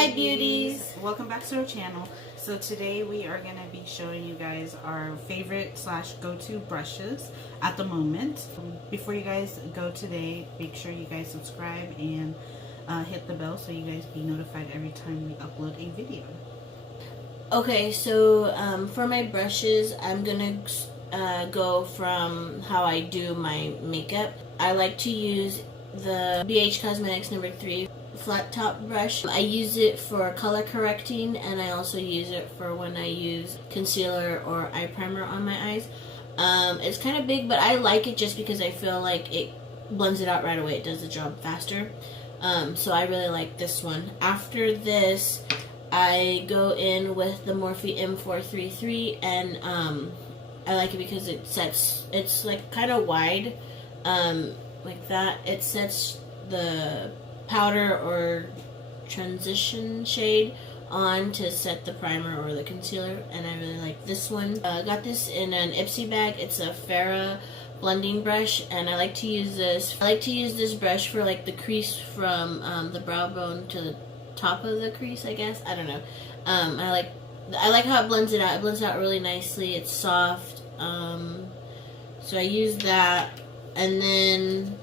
Hi beauties! Welcome back to our channel. So today we are going to be showing you guys our favorite slash go-to brushes at the moment. Before you guys go today, make sure you guys subscribe and hit the bell so you guys be notified every time we upload a video. Okay, so for my brushes, I'm gonna go from how I do my makeup. I like to use the BH Cosmetics No. 3 flat top brush. I use it for color correcting, and I also use it for when I use concealer or eye primer on my eyes. It's kind of big, but I like it just because I feel like it blends it out right away. It does the job faster. So I really like this one. After this, I go in with the Morphe M433, and I like it because it's like kind of wide, like that. It sets the powder or transition shade on to set the primer or the concealer, and I really like this one. I got this in an Ipsy bag. It's a Farrah blending brush, and I like to use this. I like to use this brush for like the crease from the brow bone to the top of the crease, I guess. I don't know. I like how it blends it out. It blends it out really nicely. It's soft. So I use that, and then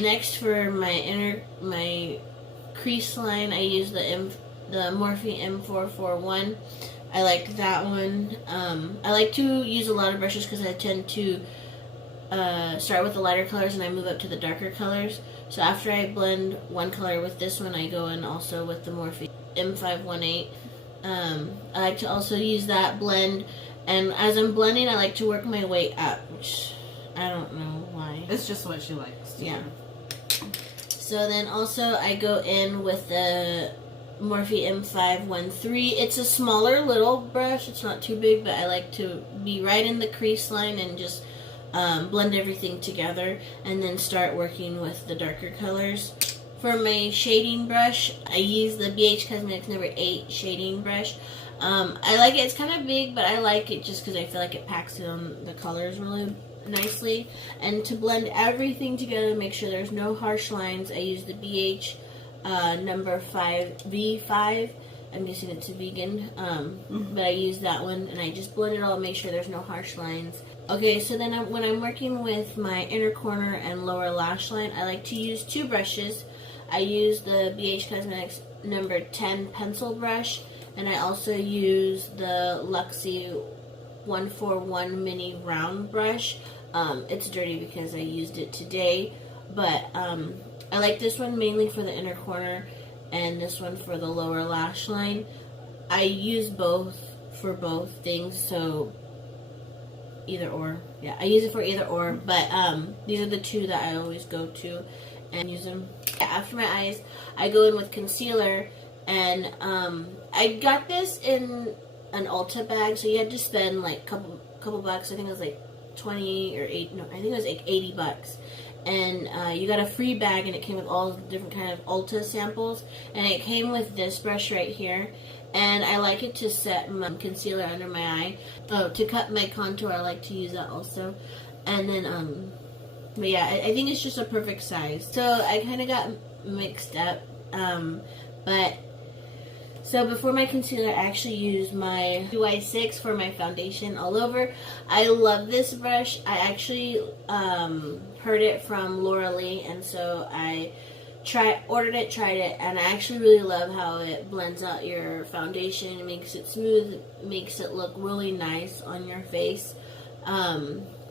next for my crease line, I use the Morphe M441. I like that one. I like to use a lot of brushes because I tend to start with the lighter colors and I move up to the darker colors. So after I blend one color with this one, I go in also with the Morphe M518. I like to also use that blend, and as I'm blending, I like to work my way up, which I don't know why. It's just what she likes. Yeah. So then also I go in with the Morphe M513. It's a smaller little brush. It's not too big, but I like to be right in the crease line and just blend everything together, and then start working with the darker colors. For my shading brush, I use the BH Cosmetics No. 8 shading brush. I like it. It's kind of big, but I like it just because I feel like it packs it on the colors really nicely. And to blend everything together, make sure there's no harsh lines, I use the BH No. 5 V5. I'm guessing it's a vegan, but I use that one, and I just blend it all, make sure there's no harsh lines. Okay, so then when I'm working with my inner corner and lower lash line, I like to use two brushes. I use the BH Cosmetics No. 10 pencil brush, and I also use the Luxie 141 mini round brush. It's dirty because I used it today, but I like this one mainly for the inner corner and this one for the lower lash line. I use both for both things, so either or. Yeah, I use it for either or, but these are the two that I always go to and use them. After my eyes, I go in with concealer, and I got this in an Ulta bag, so you had to spend like couple bucks. I think it was like 20 or 8, no, I think it was like 80 bucks. And you got a free bag, and it came with all different kind of Ulta samples, and it came with this brush right here, and I like it to set my concealer under my eye. Oh, to cut my contour, I like to use that also. And then but yeah, I think it's just a perfect size. So I kind of got mixed up, but so before my concealer, I actually use my Y6 for my foundation all over. I love this brush. I actually heard it from Laura Lee, and so I ordered it, tried it, and I actually really love how it blends out your foundation. It makes it smooth, it makes it look really nice on your face.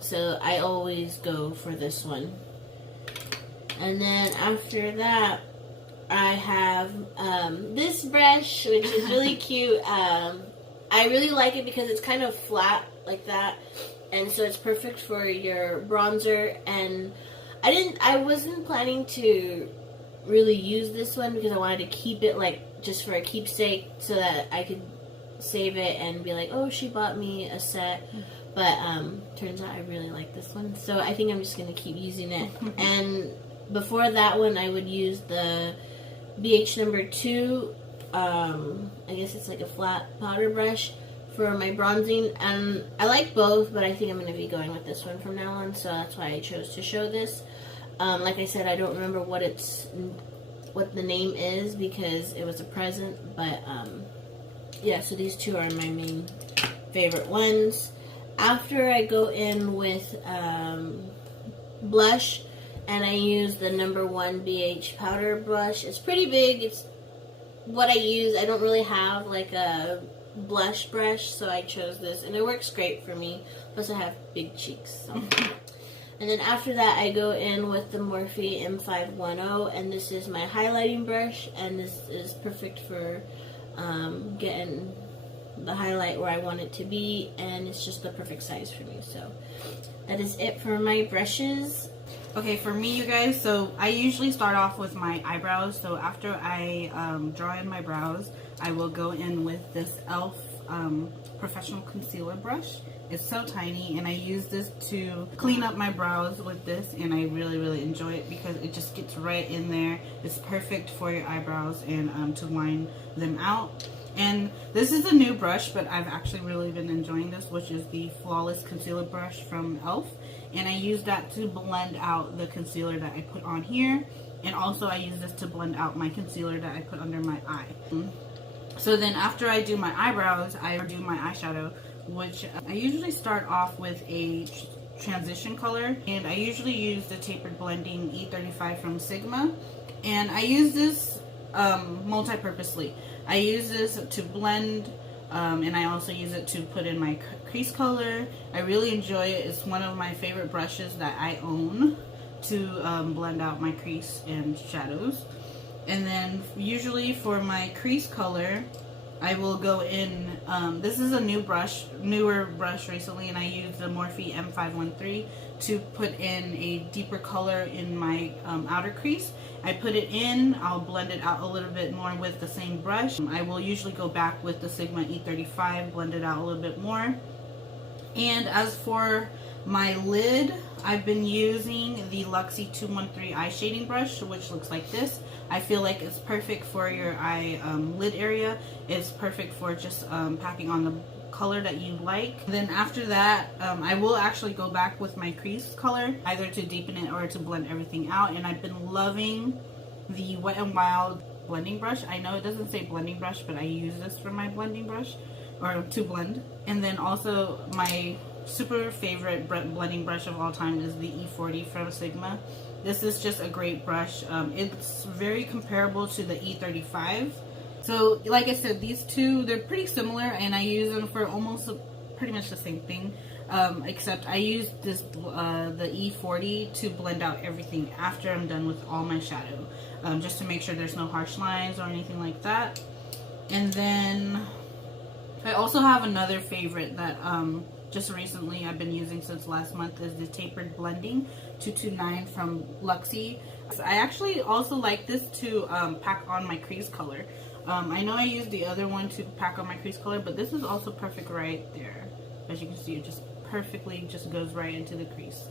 So I always go for this one. And then after that, I have this brush, which is really cute. I really like it because it's kind of flat like that, and so it's perfect for your bronzer. And I wasn't planning to really use this one because I wanted to keep it like just for a keepsake, so that I could save it and be like, oh, she bought me a set. But turns out I really like this one, so I think I'm just gonna keep using it. And before that one, I would use the BH No. 2, I guess it's like a flat powder brush for my bronzing, and I like both, but I think I'm going to be going with this one from now on, so that's why I chose to show this. Like I said, I don't remember what what the name is because it was a present, but yeah, so these two are my main favorite ones. After I go in with blush, and I use the number 1 BH powder brush. It's pretty big. It's what I use. I don't really have like a blush brush, so I chose this, and it works great for me. Plus I have big cheeks, so. And then after that I go in with the Morphe M510, and this is my highlighting brush, and this is perfect for getting the highlight where I want it to be, and it's just the perfect size for me. So that is it for my brushes. Okay, for me, you guys, so I usually start off with my eyebrows. So after I draw in my brows, I will go in with this e.l.f. Professional Concealer Brush. It's so tiny, and I use this to clean up my brows with this, and I really, really enjoy it because it just gets right in there. It's perfect for your eyebrows and to line them out. And this is a new brush, but I've actually really been enjoying this, which is the Flawless Concealer Brush from e.l.f. And I use that to blend out the concealer that I put on here. And also I use this to blend out my concealer that I put under my eye. So then after I do my eyebrows, I do my eyeshadow, which I usually start off with a transition color. And I usually use the Tapered Blending E35 from Sigma. And I use this multi-purposely. I use this to blend, and I also use it to put in my crease color. I really enjoy it. It's one of my favorite brushes that I own to blend out my crease and shadows. And then usually for my crease color, I will go in, this is a newer brush recently, and I use the Morphe M513 to put in a deeper color in my outer crease. I put it in, I'll blend it out a little bit more with the same brush. I will usually go back with the Sigma E35, blend it out a little bit more. And as for my lid, I've been using the Luxie 213 eye shading brush, which looks like this. I feel like it's perfect for your eye lid area. It's perfect for just packing on the color that you like. Then after that, I will actually go back with my crease color, either to deepen it or to blend everything out. And I've been loving the Wet-n-Wild blending brush. I know it doesn't say blending brush, but I use this for my blending brush, or to blend. And then also my super favorite blending brush of all time is the E40 from Sigma. This is just a great brush. It's very comparable to the E35. So like I said, these two, they're pretty similar, and I use them for almost pretty much the same thing, except I use this the E40 to blend out everything after I'm done with all my shadow, just to make sure there's no harsh lines or anything like that. And then I also have another favorite that just recently I've been using since last month, is the Tapered Blending 229 from Luxie. I actually also like this to pack on my crease color. I know I used the other one to pack on my crease color, but this is also perfect right there. As you can see, it just perfectly just goes right into the crease.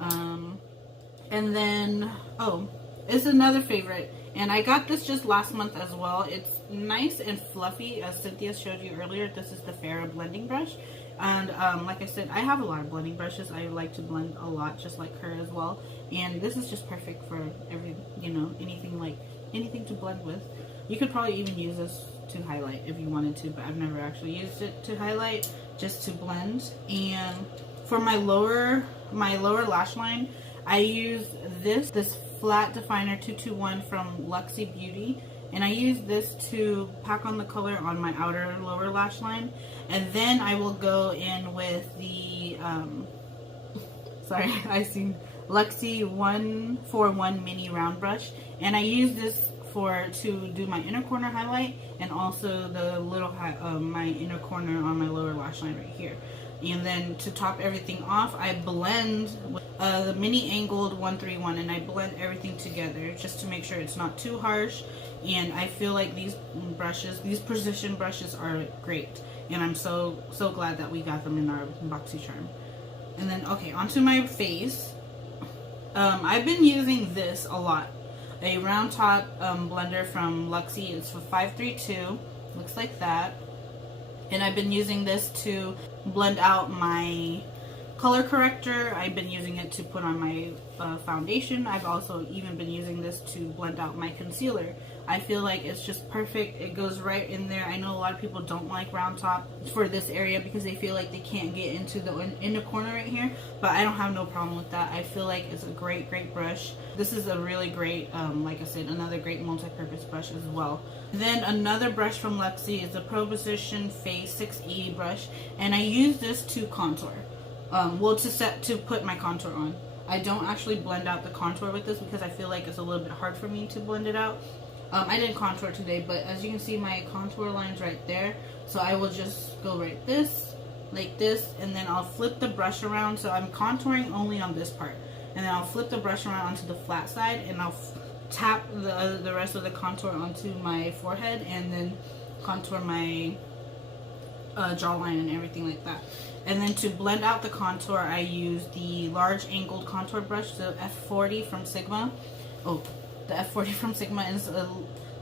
And then, oh, it's another favorite, and I got this just last month as well. It's nice and fluffy, as Cynthia showed you earlier. This is the Farrah blending brush. And like I said, I have a lot of blending brushes. I like to blend a lot, just like her as well. And this is just perfect for every, anything to blend with. You could probably even use this to highlight if you wanted to, but I've never actually used it to highlight, just to blend. And for my lower lash line, I use this flat definer 221 from Luxie Beauty, and I use this to pack on the color on my outer lower lash line. And then I will go in with the Luxie 141 mini round brush, and I use this to do my inner corner highlight, and also the little my inner corner on my lower lash line right here. And then to top everything off, I blend with the mini angled 131, and I blend everything together just to make sure it's not too harsh. And I feel like these precision brushes are great, and I'm so glad that we got them in our boxy charm. And then, okay, onto my face. I've been using this a lot. A round top blender from Luxie. It's for 532. Looks like that. And I've been using this to blend out my color corrector. I've been using it to put on my foundation. I've also even been using this to blend out my concealer. I feel like it's just perfect. It goes right in there. I know a lot of people don't like round top for this area because they feel like they can't get into the inner corner right here, but I don't have no problem with that. I feel like it's a great brush. This is a really great, like I said, another great multi-purpose brush as well. Then another brush from Luxie is the Pro Precision Face 680 brush, and I use this to contour. Well, to put my contour on. I don't actually blend out the contour with this because I feel like it's a little bit hard for me to blend it out. I didn't contour today, but as you can see, my contour line's right there. So I will just go like this, and then I'll flip the brush around. So I'm contouring only on this part, and then I'll flip the brush around onto the flat side, and I'll tap the rest of the contour onto my forehead, and then contour my jawline and everything like that. And then to blend out the contour, I use the large angled contour brush, the F40 from Sigma. Oh, the F40 from Sigma is,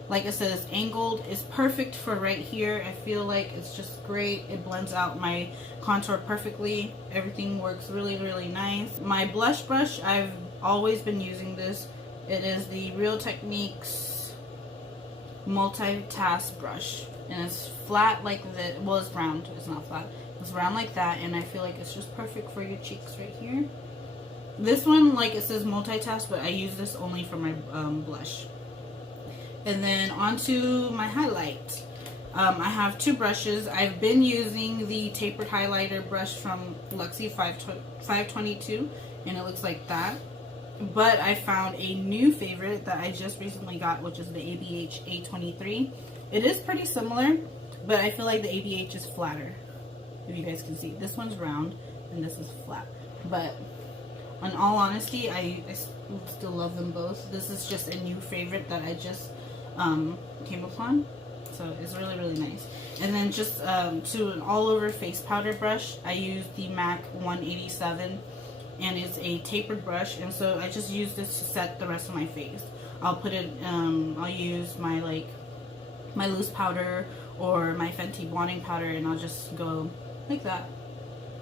like I said, it's angled. It's perfect for right here. I feel like it's just great. It blends out my contour perfectly. Everything works really nice. My blush brush, I've always been using this. It is the Real Techniques multitask brush, and it's flat like the, well, it's round. It's not flat. It's round like that, and I feel like it's just perfect for your cheeks right here. This one, like it says multitask, but I use this only for my blush. And then onto my highlight. I have two brushes. I've been using the tapered highlighter brush from Luxie 522, and it looks like that. But I found a new favorite that I just recently got, which is the ABH A23. It is pretty similar, but I feel like the ABH is flatter. If you guys can see, this one's round and this is flat. But in all honesty, I still love them both. This is just a new favorite that I just came upon, so it's really nice. And then just to an all over face powder brush, I use the MAC 187, and it's a tapered brush, and so I just use this to set the rest of my face. I'll put it, I'll use my my loose powder or my Fenty blotting powder, and I'll just go like that,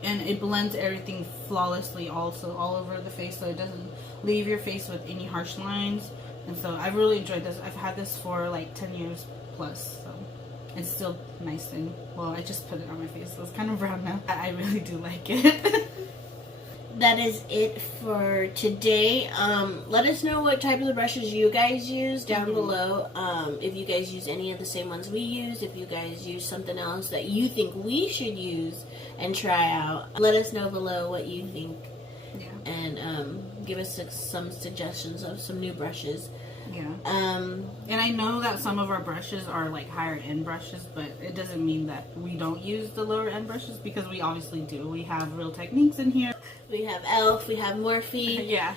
and it blends everything flawlessly also all over the face, so it doesn't leave your face with any harsh lines. And so I've really enjoyed this. I've had this for like 10 years plus, so it's still nice. And well, I just put it on my face, so it's kind of brown now. I really do like it. That is it for today. Let us know what type of the brushes you guys use down below. If you guys use any of the same ones we use, if you guys use something else that you think we should use and try out, let us know below what you think. Yeah. And give us some suggestions of some new brushes. Yeah. And I know that some of our brushes are like higher end brushes, but it doesn't mean that we don't use the lower end brushes, because we obviously do. We have Real Techniques in here. We have e.l.f., we have Morphe. Yeah.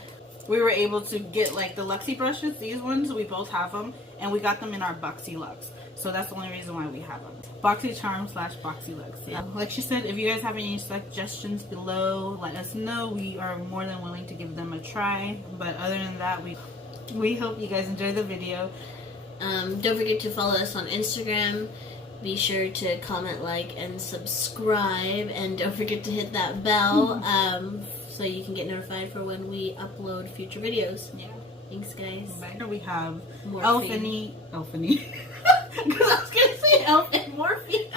We were able to get like the Luxie brushes, these ones, we both have them, and we got them in our Boxy Lux. So that's the only reason why we have them. Boxy Charm / Boxy Lux. Yeah. Like she said, if you guys have any suggestions below, let us know. We are more than willing to give them a try. But other than that, we hope you guys enjoy the video. Don't forget to follow us on Instagram. Be sure to comment, like, and subscribe. And don't forget to hit that bell so you can get notified for when we upload future videos. Yeah. Thanks, guys. Bye. We have Morphe. Elfany. Because I was going to say e.l.f. and Morphe.